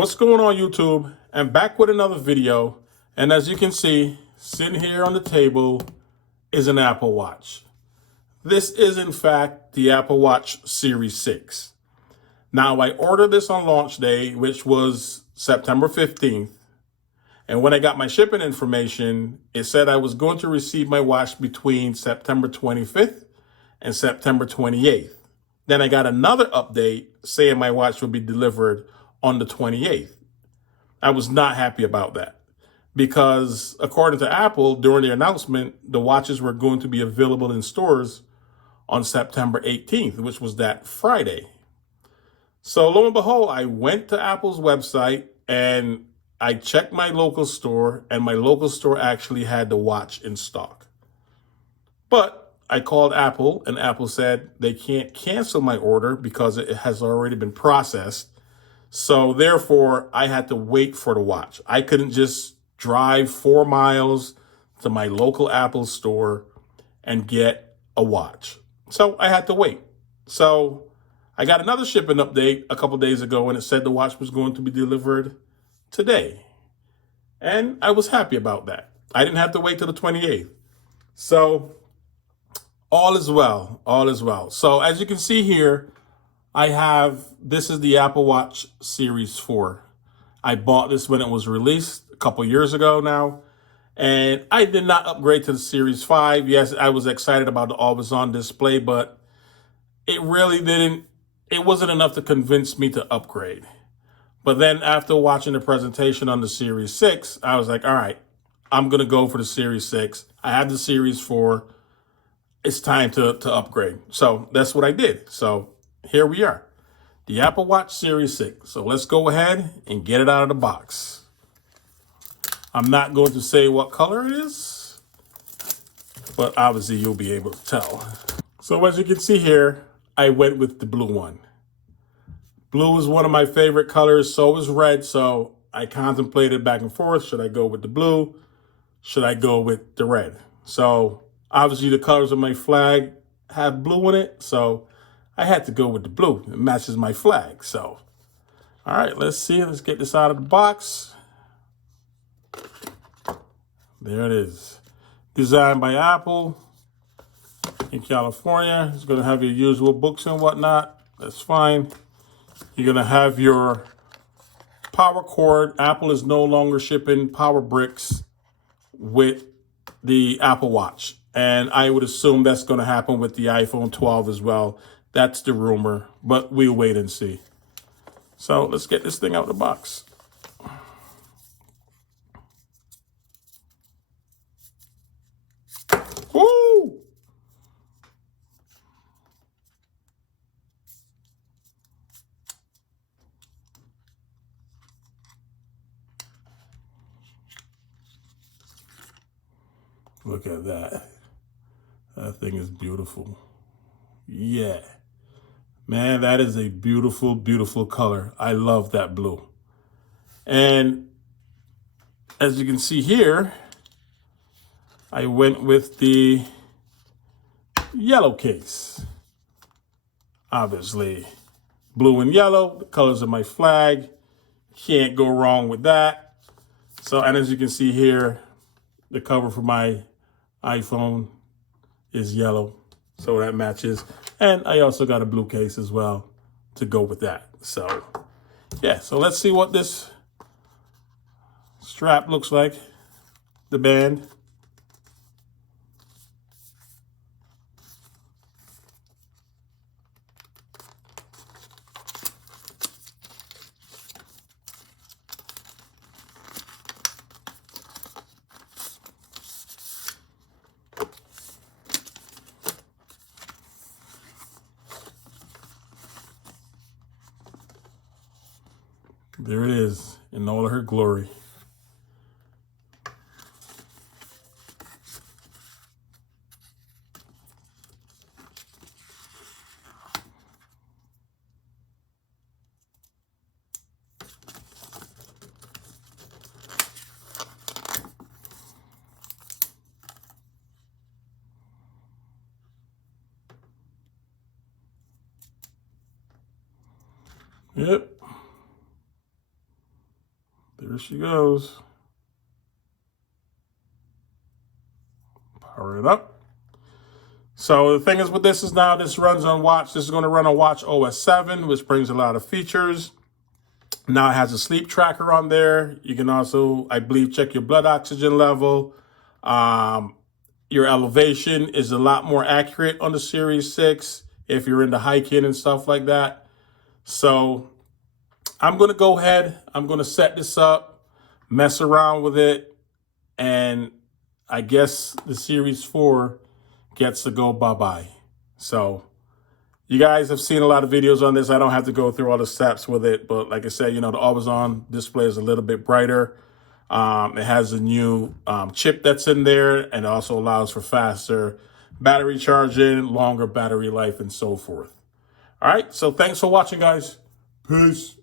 What's going on, YouTube? I'm back with another video, and as you can see, sitting here on the table is an Apple Watch. This is in fact the Apple Watch Series 6. Now, I ordered this on launch day, which was September 15th, and when I got my shipping information, it said I was going to receive my watch between September 25th and September 28th. Then I got another update saying my watch would be delivered on the 28th. I was not happy about that because according to Apple, during the announcement, the watches were going to be available in stores on September 18th, which was that Friday. So lo and behold, I went to Apple's website and I checked my local store, and my local store actually had the watch in stock. But I called Apple, and Apple said they can't cancel my order because it has already been processed. So therefore, I had to wait for the watch. I couldn't just drive 4 miles to my local Apple store and get a watch. So I had to wait. So I got another shipping update a couple days ago, and it said the watch was going to be delivered today. And I was happy about that. I didn't have to wait till the 28th. So all is well, all is well. So as you can see here, this is the Apple Watch Series 4. I bought this when it was released a couple years ago now, and I did not upgrade to the Series 5. Yes, I was excited about the always-on display, but it wasn't enough to convince me to upgrade. But then after watching the presentation on the Series 6, I was like, all right, I'm going to go for the Series 6. I have the Series 4. It's time to upgrade. So that's what I did. So here we are, the Apple Watch Series 6. So let's go ahead and get it out of the box. I'm not going to say what color it is, but obviously you'll be able to tell. So as you can see here, I went with the blue one. Blue is one of my favorite colors, so is red. So I contemplated back and forth. Should I go with the blue? Should I go with the red? So obviously the colors of my flag have blue in it. So I had to go with the blue. It matches my flag. So, all right, let's see. Let's get this out of the box. There it is. Designed by Apple in California. It's going to have your usual books and whatnot. That's fine. You're going to have your power cord. Apple is no longer shipping power bricks with the Apple Watch. And I would assume that's going to happen with the iPhone 12 as well. That's the rumor, but we'll wait and see. So let's get this thing out of the box. Woo! Look at that. That thing is beautiful. Yeah. Man, that is a beautiful, beautiful color. I love that blue. And as you can see here, I went with the yellow case. Obviously, blue and yellow, the colors of my flag. Can't go wrong with that. So, and as you can see here, the cover for my iPhone is yellow. So that matches. And I also got a blue case as well to go with that. So, yeah. So let's see what this strap looks like. The band. There it is in all of her glory. Yep. There she goes. Power it up. So the thing is with this is now this runs on watch. This is going to run on watch OS 7, which brings a lot of features. Now it has a sleep tracker on there. You can also, I believe, check your blood oxygen level. Your elevation is a lot more accurate on the Series 6 if you're into hiking and stuff like that. So I'm going to go ahead. I'm going to set this up, mess around with it, and I guess the Series 4 gets to go bye-bye. So you guys have seen a lot of videos on this. I don't have to go through all the steps with it, but like I said, you know, the always-on display is a little bit brighter. It has a new chip that's in there, and also allows for faster battery charging, longer battery life, and so forth. All right, so thanks for watching, guys. Peace.